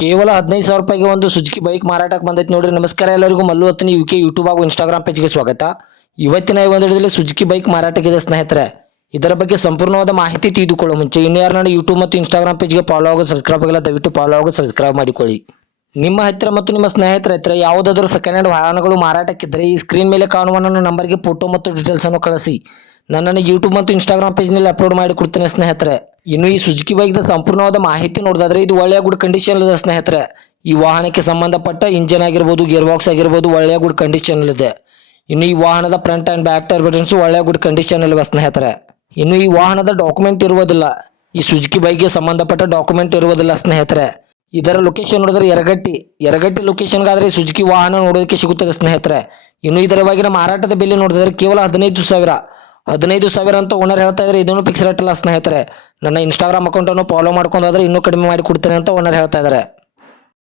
ಕೇವಲ 15,000 ರೂಪಾಯಿಗೆ ಒಂದು ಸುಜುಕಿ ಬೈಕ್ ಮಾರಾಟಕ್ಕೆ ಬಂದೈತೆ ನೋಡ್ರಿ. ನಮಸ್ಕಾರ ಎಲ್ಲರಿಗೂ, ಮಲ್ಲು ಹತ್ತನಿ ಯುಕೆ ಯೂಟ್ಯೂಬ್ ಹಾಗೂ ಇನ್ಸ್ಟಾಗ್ರಾಮ್ ಪೇಜ್ಗೆ ಸ್ವಾಗತ. ಇವತ್ತಿನ ಈ ಒಂದು ವಿಡಿಯೋದಲ್ಲಿ ಸುಜುಕಿ ಬೈಕ್ ಮಾರಾಟಕ್ಕಿದೆ ಸ್ನೇಹಿತರೆ. ಇದರ ಬಗ್ಗೆ ಸಂಪೂರ್ಣವಾದ ಮಾಹಿತಿ ತಿಳಿದುಕೊಳ್ಳೋ ಮುಂಚೆ ಇನ್ನು ಯಾರು ನಾನು ಯೂಟ್ಯೂಬ್ ಮತ್ತು ಇನ್ಸ್ಟಾಗ್ರಾಮ್ ಪೇಜ್ಗೆ ಫಾಲೋ ಆಗೋ ಸಬ್ಸ್ಕ್ರೈಬ್ ಆಗಿಲ್ಲ, ದಯವಿಟ್ಟು ಫಾಲೋ ಆಗೋ ಸಬ್ಸ್ಕ್ರೈಬ್ ಮಾಡಿಕೊಳ್ಳಿ. ನಿಮ್ಮ ಹತ್ತಿರ ಮತ್ತು ನಿಮ್ಮ ಸ್ನೇಹಿತರ ಹತ್ತಿರ ಯಾವುದಾದರೂ ಸೆಕೆಂಡ್ ಹ್ಯಾಂಡ್ ವಾಹನಗಳು ಮಾರಾಟಕ್ಕಿದ್ದರೆ ಈ ಸ್ಕ್ರೀನ್ ಮೇಲೆ ಕಾಣುವ ನನ್ನ ನಂಬರ್ಗೆ ಫೋಟೋ ಮತ್ತು ಡೀಟೇಲ್ಸ್ ಅನ್ನು ಕಳಿಸಿ. ನನ್ನನ್ನು ಯೂಟ್ಯೂಬ್ ಮತ್ತು ಇನ್ಸ್ಟಾಗ್ರಾಮ್ ಪೇಜ್ನಲ್ಲಿ ಅಪ್ಲೋಡ್ ಮಾಡಿ ಕೊಡ್ತೇನೆ ಸ್ನೇಹಿತರೆ. ಇನ್ನು ಈ ಸುಜುಕಿ ಬೈಕ್ನ ಸಂಪೂರ್ಣವಾದ ಮಾಹಿತಿ ನೋಡಿದ್ರೆ ಇದು ಒಳ್ಳೆಯ ಗುಡ್ ಕಂಡೀಷನ್ ಇದೆ ಸ್ನೇಹಿತರೆ. ಈ ವಾಹನಕ್ಕೆ ಸಂಬಂಧಪಟ್ಟ ಇಂಜಿನ್ ಆಗಿರ್ಬೋದು, ಗೇರ್ ಬಾಕ್ಸ್ ಆಗಿರ್ಬೋದು, ಒಳ್ಳೆಯ ಗುಡ್ ಕಂಡೀಷನ್ ಇದೆ. ಇನ್ನು ಈ ವಾಹನದ front and back tyre buttons ಒಳ್ಳೆಯ ಗುಡ್ ಕಂಡೀಷನ್ ಇಲ್ವಾ ಸ್ನೇಹಿತರೆ. ಇನ್ನು ಈ ವಾಹನದ ಡಾಕ್ಯುಮೆಂಟ್ ಇರುವುದಿಲ್ಲ, ಈ ಸುಜುಕಿ ಬೈಕ್ಗೆ ಸಂಬಂಧಪಟ್ಟ ಡಾಕ್ಯುಮೆಂಟ್ ಇರುವುದಿಲ್ಲ ಸ್ನೇಹಿತರೆ. ಇದರ ಲೊಕೇಶನ್ ನೋಡಿದ್ರೆ ಯರಗಟ್ಟಿ ಲೊಕೇಶನ್ಗಾದ್ರೆ ಈ ಸುಜುಕಿ ವಾಹನ ನೋಡೋದಕ್ಕೆ ಸಿಗುತ್ತದೆ ಸ್ನೇಹಿತರೆ. ಇನ್ನು ಇದರ ಬಗೆಗಿನ ಮಾರಾಟದ ಬೆಲೆ ನೋಡಿದ್ರೆ ಕೇವಲ 15,000 ಅಂತ ಓನರ್ ಹೇಳ್ತಾ ಇದ್ದಾರೆ. ಇದನ್ನು ಫಿಕ್ಸ್ ರೇಟ್ ಅಲ್ಲ ಸ್ನೇಹಿತರೆ. ನನ್ನ ಇನ್ಸ್ಟಾಗ್ರಾಮ್ ಅಕೌಂಟನ್ನು ಫಾಲೋ ಮಾಡ್ಕೊಂಡಾದ್ರೆ ಇನ್ನೂ ಕಡಿಮೆ ಮಾಡಿ ಕೊಡ್ತೇನೆ ಅಂತ ಓನರ್ ಹೇಳ್ತಾ ಇದ್ದಾರೆ.